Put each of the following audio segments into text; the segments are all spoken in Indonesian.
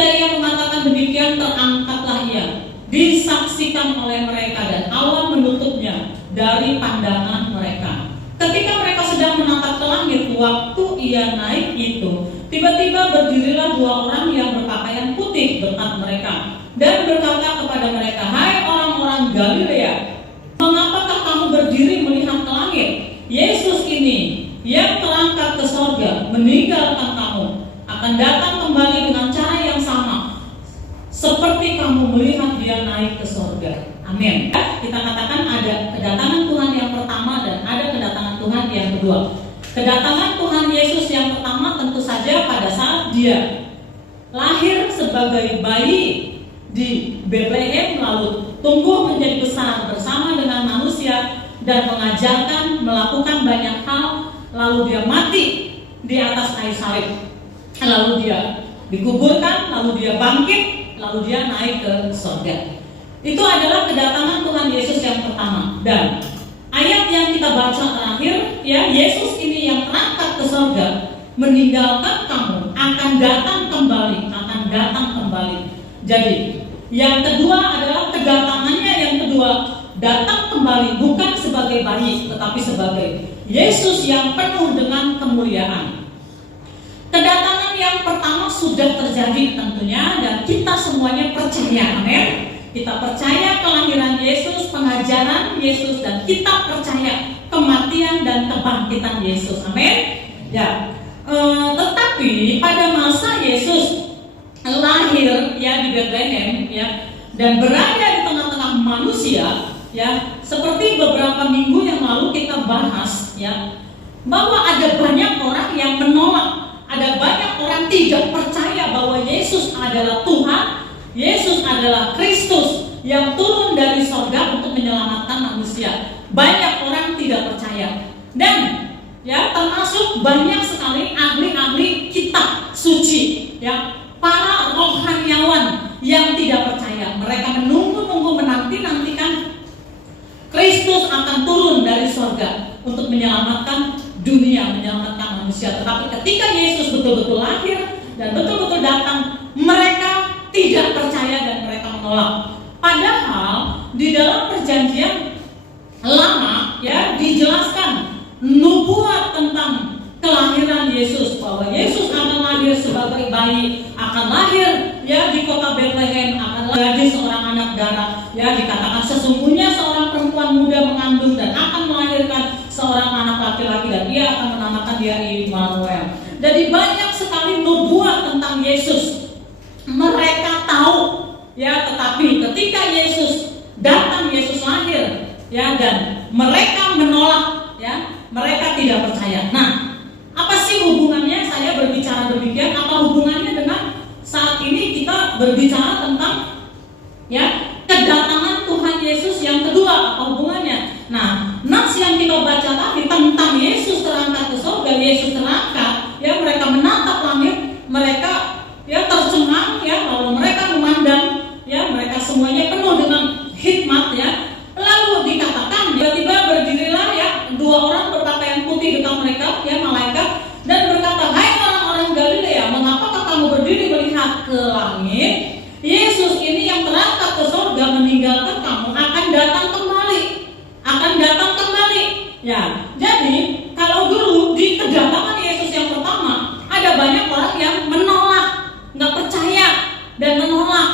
Sesudah ia mengatakan demikian, terangkatlah ia, disaksikan oleh mereka, dan Allah menutupnya dari pandangan mereka. Ketika mereka sedang menatap ke langit, waktu ia naik itu, tiba-tiba berdirilah dua orang yang berpakaian putih dekat mereka, dan berkata kepada mereka, "Hai orang-orang Galilea, mengapakah kamu berdiri melihat ke langit? Yesus ini yang terangkat ke sorga meninggalkan kamu, akan datang kembali dengan cara yang sama seperti kamu melihat dia naik ke sorga." Amin. Kita katakan ada kedatangan Tuhan yang pertama dan ada kedatangan Tuhan yang kedua. Kedatangan Tuhan Yesus yang pertama tentu saja pada saat dia lahir sebagai bayi di Bethlehem, lalu tumbuh menjadi besar bersama dengan manusia dan mengajarkan, melakukan banyak hal, lalu dia mati di atas kayu salib, lalu dia dikuburkan, lalu dia bangkit, lalu dia naik ke surga. Itu adalah kedatangan Tuhan Yesus yang pertama. Dan ayat yang kita baca terakhir, ya, Yesus ini yang terangkat ke surga meninggalkan kamu, akan datang kembali, akan datang kembali. Jadi yang kedua adalah kedatangannya yang kedua, datang kembali bukan sebagai bayi tetapi sebagai Yesus yang penuh dengan kemuliaan. Kedatangan yang pertama sudah terjadi tentunya, dan kita semuanya percaya, amin. Kita percaya kelahiran Yesus, pengajaran Yesus, dan kita percaya kematian dan kebangkitan Yesus, amin. Ya, tetapi pada masa Yesus lahir, ya, di Bethlehem, ya, dan berada di tengah-tengah manusia, ya, seperti beberapa minggu yang lalu kita bahas, ya, bahwa ada banyak orang yang menolak, ada banyak orang tidak percaya bahwa Yesus adalah Tuhan, Yesus adalah Kristus yang turun dari sorga untuk menyelamatkan manusia. Banyak orang tidak percaya, dan ya, termasuk banyak sekali ahli-ahli kitab suci, ya, para rohaniawan yang tidak percaya. Mereka menunggu-nunggu, menanti-nantikan Kristus akan turun dari sorga untuk menyelamatkan dunia, menyelamatkan manusia. Tetapi ketika Yesus betul-betul lahir dan betul-betul datang, mereka tidak percaya dan mereka menolak. Padahal di dalam perjanjian lama, ya, dijelaskan nubuat tentang kelahiran Yesus, bahwa Yesus akan lahir sebagai bayi, akan lahir, ya, di kota Bethlehem, akan lahir seorang anak darah, ya, dikatakan sesungguhnya seorang perempuan muda mengandung dan akan melahirkan seorang anak laki-laki, dan ia akan menamakan dia Immanuel. Jadi banyak sekali nubuat tentang Yesus. Mereka tahu, ya, tetapi ketika Yesus datang, Yesus lahir, ya, dan mereka menolak, ya, mereka tidak percaya. Nah, apa sih hubungannya saya berbicara demikian? Apa hubungannya dengan saat ini kita berbicara tentang, ya, kedatangan Tuhan Yesus yang kedua? Apa hubungannya? Nah, nas yang kita baca tadi tentang Yesus terangkat ke surga, Yesus terangkat, ya, mereka menatap langit, mereka, ya, tercengang, ya, lalu mereka memandang, ya, mereka semuanya penuh dengan hikmat, ya. Lalu dikatakan tiba-tiba berdirilah, ya, dua orang berpakaian putih dekat mereka, ya, malaikat, dan berkata, "Hai orang-orang Galilea, mengapakah kamu berdiri melihat ke langit? Yesus ini yang terangkat ke surga meninggalkan kamu, akan datang kembali, akan datang kembali." Ya, jadi kalau dulu di kedatangan Yesus yang pertama ada banyak orang yang menolak, nggak percaya dan menolak.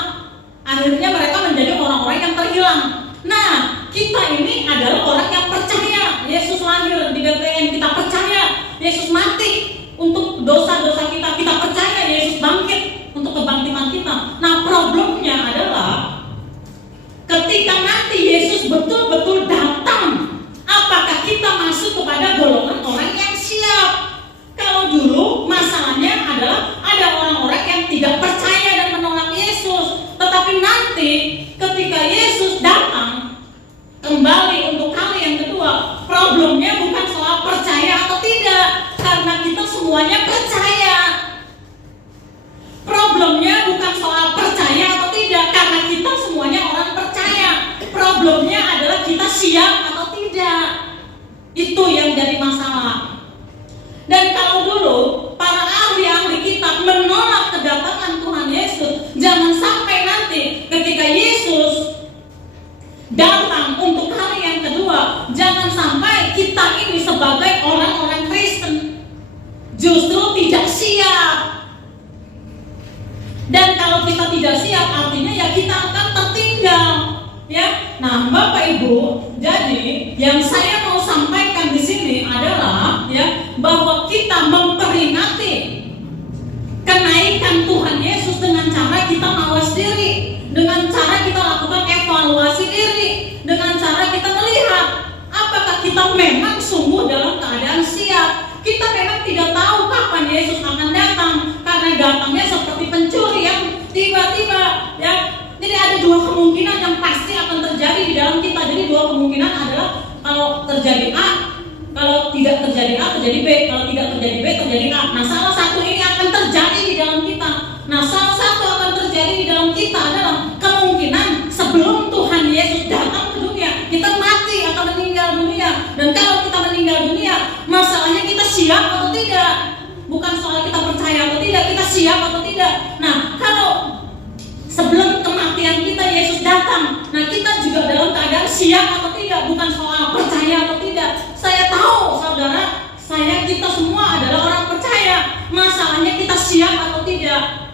Akhirnya mereka menjadi orang-orang yang terhilang. Nah, kita ini adalah orang yang percaya Yesus lahir di Bethlehem, kita percaya Yesus mati untuk dosa-dosa kita, kita percaya Yesus bangkit untuk kebangkitan kita. Nah, problemnya adalah ketika nanti Yesus betul-betul datang, apakah kita masuk kepada golongan orang yang siap? Kalau dulu masalahnya adalah ada orang-orang yang tidak percaya dan menolak Yesus. Tetapi nanti ketika Yesus datang kembali untuk kali yang kedua, problemnya bukan soal percaya atau tidak, karena kita semuanya percaya. Problemnya bukan soal percaya atau tidak, karena kita semuanya orang percaya. Problemnya adalah kita siap atau tidak. Itu yang jadi masalah. Dan kalau dulu para ahli-ahli kitab menolak kedatangan Tuhan Yesus, Dan kalau kita tidak siap, artinya ya kita akan tertinggal. Ya, nah Bapak Ibu, jadi yang saya mau sampaikan di sini adalah ya bahwa kita memperingati kenaikan Tuhan Yesus dengan cara kita mawas diri, dengan cara kita lakukan evaluasi diri, dengan cara kita melihat apakah kita memang sungguh dalam keadaan siap. Kita memang tidak tahu kapan Yesus akan datang, karena datangnya seperti pencuri yang tiba-tiba ya. Jadi ada dua kemungkinan yang pasti akan terjadi di dalam kita. Jadi dua kemungkinan adalah kalau terjadi A, kalau tidak terjadi A terjadi B, kalau tidak terjadi B terjadi A. Nah, salah satu ini akan terjadi di dalam kita. Nah, salah satu akan terjadi di dalam kita adalah kemungkinan sebelum Tuhan Yesus datang ke dunia, kita mati atau meninggal dunia. Dan kalau kita meninggal dunia, masalahnya kita siap atau tidak. Bukan soal kita percaya atau tidak, kita siap atau tidak. Nah, kalau sebelum kematian kita Yesus datang, nah kita juga dalam keadaan siap atau tidak, bukan soal percaya atau tidak. Saya tahu saudara, kita semua adalah orang percaya. Masalahnya kita siap atau tidak,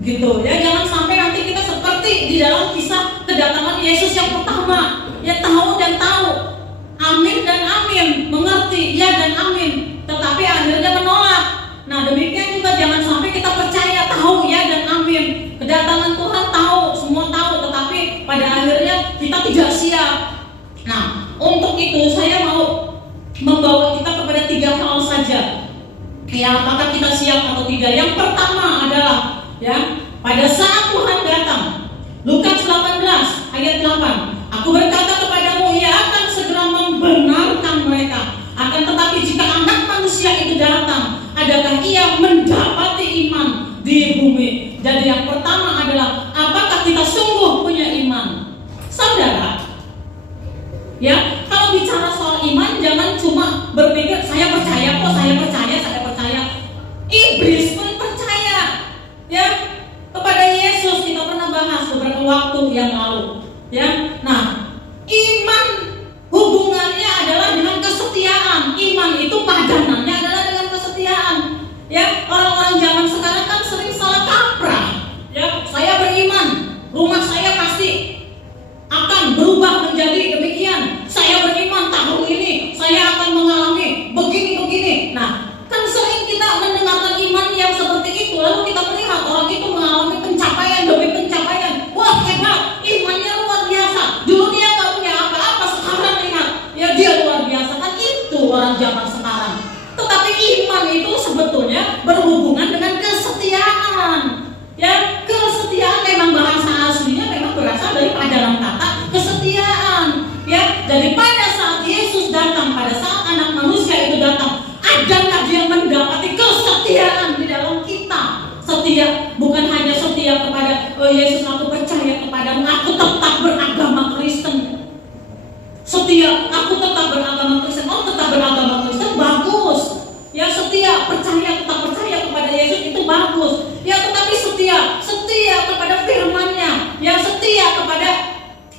gitu ya. Jangan sampai nanti kita seperti di dalam kisah kedatangan Yesus yang pertama, ya tahu dan tahu, amin dan amin, mengerti ya dan amin, tetapi akhirnya menolak. Nah demikian juga jangan sampai kita percaya, tahu ya dan amin, kedatangan Tuhan tahu, semua tahu, tetapi pada akhirnya kita tidak siap. Nah untuk itu saya mau membawa kita kepada 3 hal saja, ya apakah kita siap atau tidak. Yang pertama adalah ya pada saat Tuhan datang, Lukas 18 ayat 8, aku berkata kepadamu, ia akan segera membenarkan mereka. Akan tetapi jika anak manusia itu datang, adakah ia mendapati iman di bumi? Jadi yang pertama adalah apakah kita sungguh punya iman? Saudara, ya kalau bicara soal iman jangan cuma berpikir saya percaya kok, saya percaya. Iblis pun percaya ya kepada Yesus. Kita pernah bahas beberapa waktu yang lalu ya. Nah, iman hubungannya adalah dengan kesetiaan. Iman itu padanannya adalah dengan kesetiaan. Ya, orang-orang zaman sekarang kan sering salah kaprah. Ya, saya beriman, rumah saya pasti akan berubah menjadi demikian. Saya beriman tahun ini saya akan mengalami begini. Nah, kan sering kita mendengarkan iman yang seperti itu, lalu kita melihat orang itu mengalami pencapaian demi pencapaian. Wah hebat, imannya luar biasa. Dulu dia nggak punya apa-apa, sekarang lihat, ya dia luar biasa. Kan itu orang zaman sekarang. Tetapi iman itu sebetulnya berhubungan dengan kesetiaan. Ya, kesetiaan memang bahasa aslinya memang berasal dari padanan kata kesetiaan. Ya, jadi pada saat Yesus datang, pada saat anak manusia itu datang, adakah dia mendapati kesetiaan di dalam kita? Setia, bukan hanya setia kepada Yesus, aku percaya kepadamu, aku tetap beragama Kristen. Setia, aku tetap beragama Kristen. Oh, tetap beragama Kristen, bagus. Ya, setia, tetap percaya kepada Yesus itu bagus. Ya, tetapi setia kepada firman-Nya. Ya, setia kepada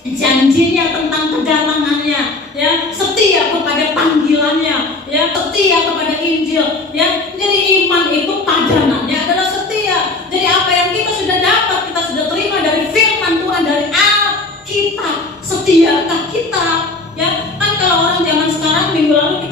janjinya tentang kedatangannya. Ya, setia kepada panggilannya. Ya, setia kepada Injil. Ya, jadi iman itu padanannya adalah setia. Jadi apa yang kita sudah dapat, kita sudah terima dari firman Tuhan, dari Alkitab, setiakah kita? Ya, kan kalau orang zaman sekarang, minggu lalu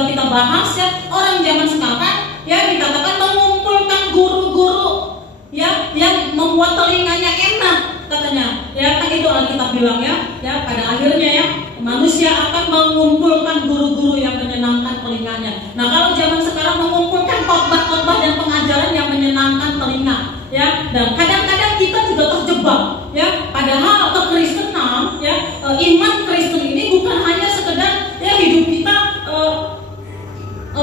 kita bahas ya, orang zaman sekarang ya dikatakan mengumpulkan guru-guru ya yang membuat telinganya enak katanya. Ya, kan itu Alkitab bilang ya pada akhirnya ya manusia akan mengumpulkan guru-guru yang menyenangkan telinganya. Nah, kalau zaman sekarang mengumpulkan khotbah-khotbah dan pengajaran yang menyenangkan telinga ya, dan kadang-kadang kita juga terjebak ya, padahal kekristenan ya, iman Kristen ini bukan hanya sekedar ya hidup kita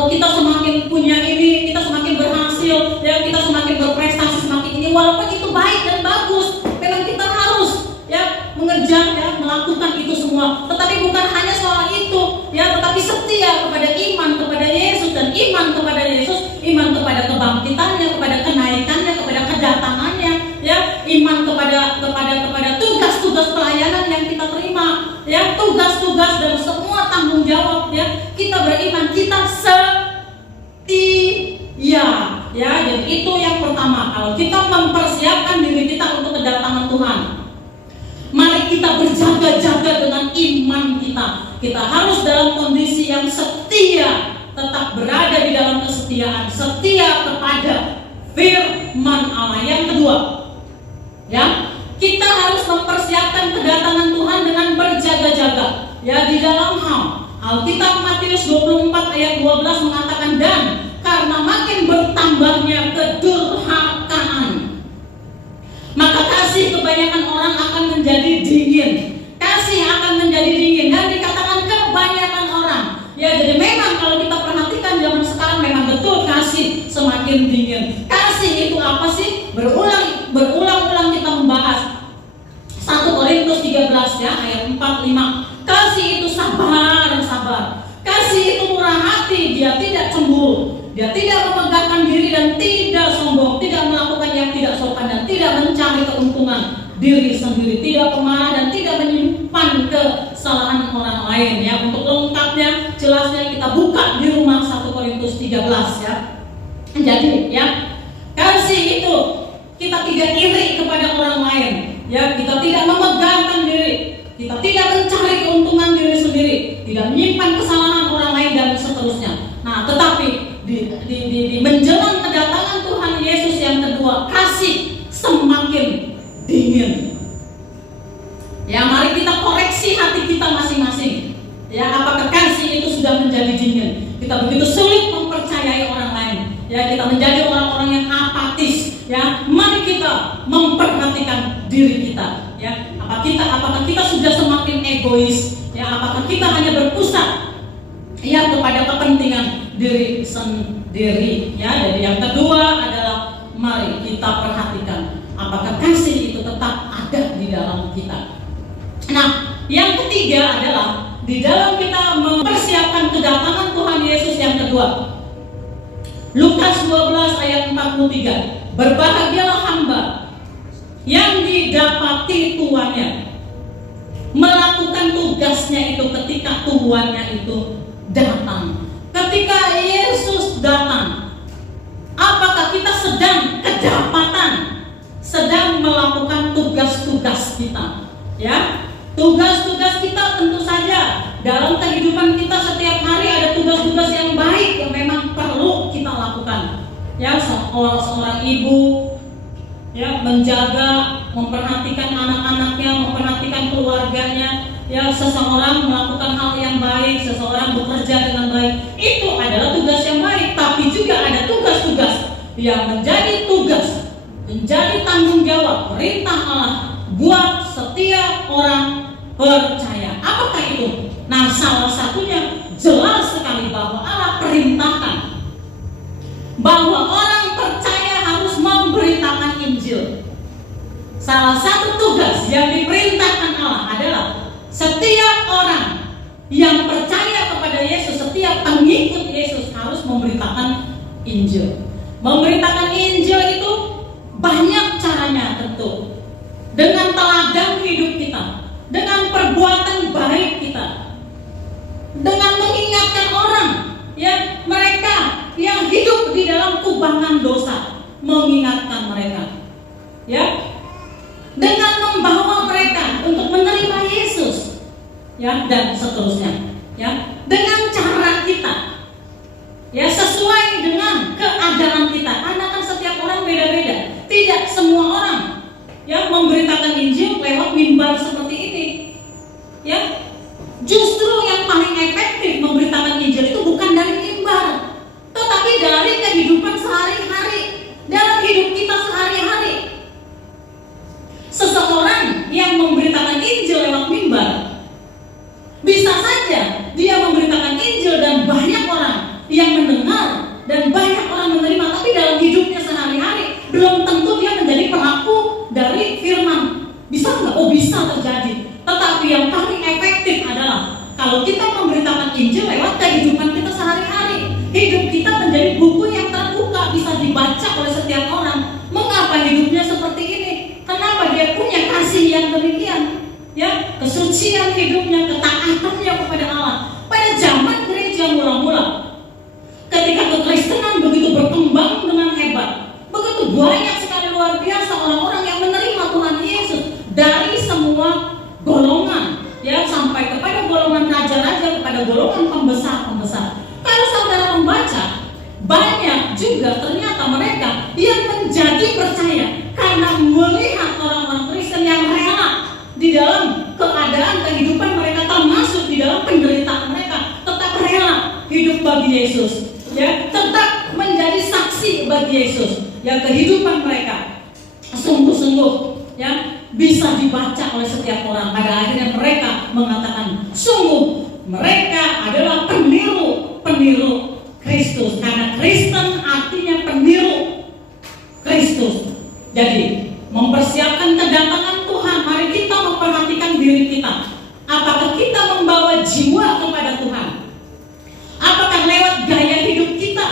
kita semakin punya ini, kita semakin berhasil ya, kita semakin berprestasi semakin ini, walaupun itu baik dan bagus, memang kita harus ya mengejar ya melakukan itu semua, tetapi bukan hanya soal itu ya, tetapi setia kepada iman kepada Yesus, dan iman kepada Yesus, iman kepada kebangkitannya, kepada kenaikannya, kepada kedatangannya ya, iman kepada tugas-tugas pelayanan yang kita terima ya, tugas-tugas dan semua tanggung jawab ya, kita beriman, kita setia ya. Jadi itu yang pertama, Kalau kita mempersiapkan diri kita untuk kedatangan Tuhan, mari kita berjaga-jaga dengan iman kita. Kita harus dalam kondisi yang setia, tetap berada di dalam kesetiaan, setia kepada firman Allah. Yang kedua, ya, kita harus mempersiapkan kedatangan Tuhan dengan berjaga-jaga. Ya, di dalam Alkitab Matius 24 ayat 12 mengatakan, dan karena makin bertambahnya kedurhakaan, maka kasih kebanyakan orang akan menjadi dingin. Kasih akan menjadi dingin, dan dikatakan kebanyakan orang. Ya, jadi memang kalau kita perhatikan zaman sekarang memang betul kasih semakin dingin. Kasih itu apa sih? Berulang-ulang kita membahas 1 Korintus 13 ya, ayat 4-5. Kasih itu sabar. Kasih itu murah hati, dia tidak cemburu, dia tidak memegahkan diri dan tidak sombong, tidak melakukan yang tidak sopan dan tidak mencari keuntungan diri sendiri, tidak pemarah dan tidak menyimpan kesalahan orang lain. Ya, untuk lengkapnya jelasnya kita buka di rumah 1 Korintus 13 ya. Jadi ya, kasih itu kita tidak iri kepada orang lain, ya, kita tidak memegahkan diri, kita tidak mencari keuntungan diri sendiri, tidak menyimpan kesalahan orang lain dan seterusnya. Nah, tetapi di menjelang kedatangan Tuhan Yesus yang kedua, kasih semakin dingin. Ya, mari kita koreksi hati kita masing-masing. Ya, apakah kasih itu sudah menjadi dingin? Kita begitu sulit mempercayai orang lain. Ya, kita menjadi orang-orang yang apatis. Ya, mari kita memperhatikan diri kita. Ya, apakah kita sudah semakin egois? Ya, apakah kita hanya berpusat ya kepada kepentingan diri sendiri? Ya, jadi yang kedua adalah mari kita perhatikan apakah kasih itu tetap ada di dalam kita. Nah, yang ketiga adalah di dalam kita mempersiapkan kedatangan Tuhan Yesus yang kedua. Lukas 12 ayat 43. Berbahagialah hamba yang didapati tuannya melakukan tugasnya itu ketika tuannya itu datang. Ketika Yesus datang, apakah kita sedang kedapatan, sedang melakukan tugas-tugas kita? Ya, tugas-tugas kita tentu saja dalam kehidupan kita setiap hari ada tugas-tugas yang baik yang memang perlu kita lakukan. Ya, seorang ibu ya menjaga, memperhatikan anak-anaknya, memperhatikan keluarganya. Ya, seseorang melakukan hal yang baik, seseorang bekerja dengan baik, itu adalah tugas yang baik. Tapi juga ada tugas-tugas yang menjadi tugas, menjadi tanggung jawab perintah Allah buat setiap orang percaya. Apakah itu? Nah, salah satunya jelas sekali bahwa Allah perintahkan bahwa orang percaya harus memberitakan Injil. Salah satu tugas yang diperintahkan Allah adalah setiap orang yang percaya kepada Yesus, setiap pengikut Yesus harus memberitakan Injil. Memberitakan Injil itu banyak caranya tentu. Dengan teladan hidup kita, dengan perbuatan baik kita, dengan mengingatkan orang, ya, mereka yang hidup di dalam kubangan dosa, mengingatkan mereka, ya, dengan membawa mereka untuk menerima Yesus, ya, dan seterusnya, ya, dengan cara kita, ya, sesuai dengan keadaan kita. Karena kan setiap orang beda-beda, tidak semua orang yang memberitakan Injil lewat mimbar seperti ini, ya. Justru yang paling efektif memberitakan Injil itu bukan dari mimbar, tetapi dari kehidupan sehari-hari, dalam hidup kita sehari-hari. Seseorang yang memberitakan Injil lewat mimbar, bisa saja dia memberitakan Injil dan banyak orang yang mendengar dan banyak orang menerima, tapi dalam hidupnya sehari-hari belum tentu dia menjadi pelaku dari firman. Bisa nggak? Oh, bisa terjadi. Tetapi yang paling efektif adalah kalau kita memberitakan Injil lewat kehidupan kita sehari-hari. Hidup kita menjadi buku yang terbuka, bisa dibaca oleh setiap orang. Mengapa hidupnya seperti ini? Kenapa dia punya kasih yang demikian? Ya, kesucian hidupnya, ketaatannya kepada Allah. Pada zaman gereja mula-mula, ketika kekristenan begitu berkembang dengan hebat, begitu banyak sekali luar biasa orang-orang yang menerima Tuhan Yesus dari semua golongan, ya, sampai kepada golongan raja-raja, kepada golongan pembesar-pembesar. Kalau saudara membaca, banyak juga ternyata mereka yang menjadi percaya karena melihat orang-orang Kristen yang rela di dalam keadaan kehidupan mereka, termasuk di dalam penderitaan mereka, tetap rela hidup bagi Yesus, ya, tetap menjadi saksi bagi Yesus, ya. Kehidupan mereka sungguh-sungguh, ya, bisa dibaca oleh setiap orang. Pada akhirnya mereka mengatakan, sungguh mereka adalah peniru Kristus, karena Kristen artinya peniru Kristus. Jadi mempersiapkan kedatangan Tuhan, mari kita memperhatikan diri kita. Apakah kita membawa jiwa kepada Tuhan? Apakah lewat gaya hidup kita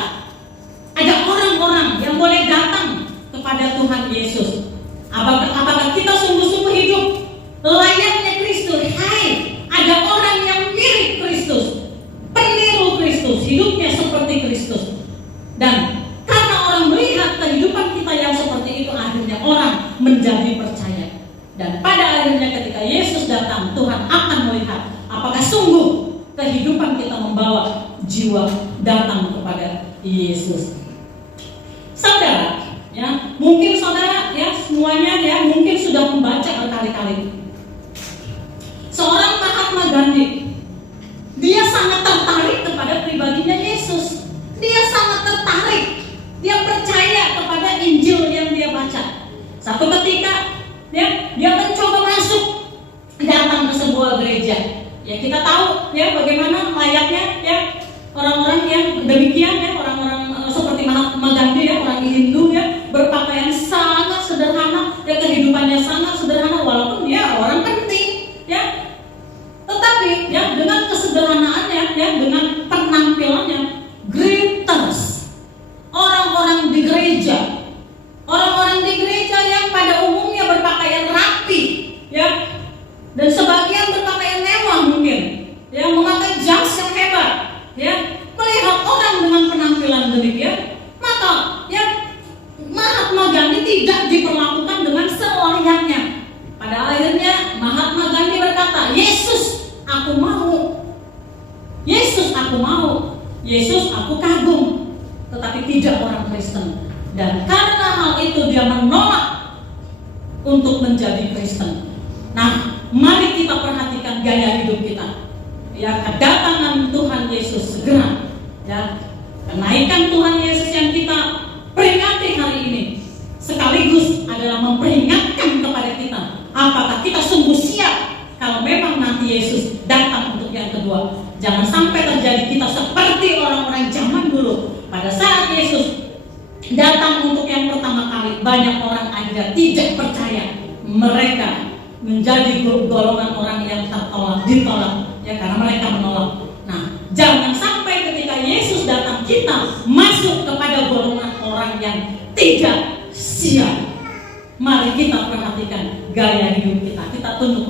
ada orang-orang yang boleh datang kepada Tuhan Yesus? Apakah kita sungguh-sungguh hidup layaknya Kristus? Hai, ada orang yang mirip Kristus, peniru Kristus, hidupnya seperti Kristus. Dan karena orang melihat kehidupan kita yang seperti itu, akhirnya orang menjadi percaya. Dan pada akhirnya ketika Yesus datang, Tuhan akan melihat apakah sungguh kehidupan kita membawa jiwa datang kepada Yesus. Saudara, ya, mungkin saudara, ya, semuanya, ya, mungkin sudah membaca berkali-kali. Seorang Mahatma Gandhi, dia sangat tertarik kepada pribadinya Yesus. Dia sangat tertarik, dia percaya kepada Injil yang dia baca. Satu ketika, ya, dia mencoba masuk, datang ke sebuah gereja. Ya, kita tahu, ya, bagaimana layaknya, ya, orang-orang yang demikian, ya, orang-orang seperti Mahatma Gandhi, ya, orang Hindu, ya, berpakaian sangat sederhana, ya, kehidupannya sangat sederhana, walaupun dia orang penting, ya. Tetapi, ya, dengan kesederhanaannya, ya, dengan penampilannya, greeters, orang-orang di gereja, yang pada umumnya berpakaian rapi, ya, dan sebagian berpakaian mewah mungkin, ya, memakai jas yang hebat, ya, melihat orang dengan penampilan demikian, maka, ya, Mahatma Gandhi tidak diperlakukan dengan selayaknya. Pada akhirnya Mahatma Gandhi berkata, Yesus aku mau, Yesus aku mau, Yesus aku kagum, tetapi tidak orang Kristen. Dan karena hal itu dia menolak untuk menjadi Kristen. Nah, mari kita perhatikan gaya hidup kita, ya, kedatangan Tuhan Yesus segera, ya, kenaikan Tuhan Yesus yang kita peringati hari ini sekaligus adalah memperingatkan kepada kita, apakah kita sungguh siap kalau memang nanti Yesus datang untuk yang kedua. Jangan sampai terjadi kita seperti orang-orang zaman dulu. Pada saat Yesus datang untuk yang pertama kali, banyak orang akhirnya tidak percaya. Mereka menjadi golongan orang yang ditolak, ya, karena mereka menolak. Nah, jangan sampai ketika Yesus datang kita masuk kepada golongan orang yang tidak siap. Mari kita perhatikan gaya hidup kita. Kita tunduk